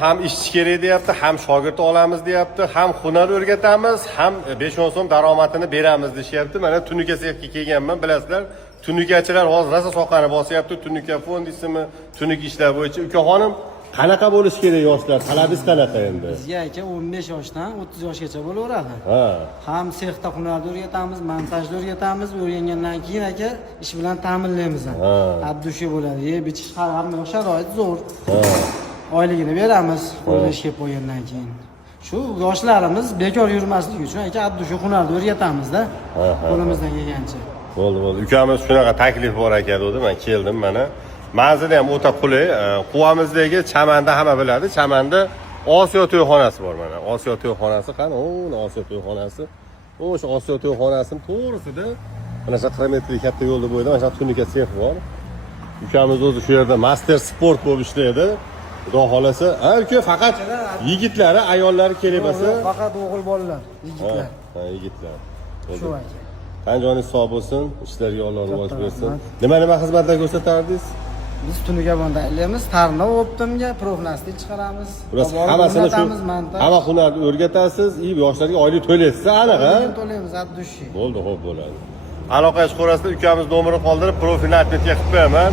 Ham ishchi kerak deyapti, ham shogird olamiz deyapti, ham hunar o'rgatamiz, ham 5-10 so'm daromadini beramiz deyapti. Mana tunuka sexga kelganman, bilasizlar. Tunukachilar hozir rosa soqani bosyapti. Tunuka fondisimi, tunuka ishlar bo'yicha. Ukaxonim, qanaqa bo'lish kerak yoshlar? Talabingiz qanaqa endi? Bizga aka 15 yoshdan 30 yoshgacha bo'laveradi. Ha. Ham sexda hunarni o'rgatamiz, montajni o'rgatamiz, o'rgangandan keyin aka ish bilan ta'minlaymiz. Abdushi bo'ladi, yeb ichish hamma sharoit zo'r. Oyligini beramiz, qo'lda ish kelib qo'ygandan keyin. Shu yoshlarimiz bekor yurmasligi uchun aka abdushi hunarni o'rgatamiz-da. Qo'limizdan kelgancha. Bo'ldi. Ukamiz shunaqa taklif bor ekan dedi, men keldim mana. Manzili ham o'ta qulay. Quvamizdagi Chamanda hamma biladi. Chamanda Osiyo to'yxonasi bor mana. Osiyo to'yxonasi qani? Osiyo to'yxonasi. O'sha Osiyo to'yxonasining to'g'risida mana shu 40 metrlik katta yo'lda bo'yida mana shu tunuka sex bor. Ukamiz o'zi shu yerda master sport bo'lib ishlaydi. Xudo xolasa, uka faqat yigitlari, ayollari kerak bo'lsa, faqat o'g'il bolalar, yigitlar. Ha, yigitlar. Shu aka. Qanjoningiz sog' bo'lsin, ishlarga Alloh rivoj bersin. Nima xizmatlar ko'rsatardingiz? Biz tunuka bandaylarimiz, tarnov optimga, profnastik chiqaramiz. Bular hammasini shu hamma hunarni o'rgatasiz, yoshlarga oylik to'laysiz, aniq, ha? To'laymiz, abdushi. Bo'ldi, xo'p bo'ladi. Aloqaga chiqaverasizlar, ukamiz nomerini qoldirib, profilni atmetga qilib qo'yaman.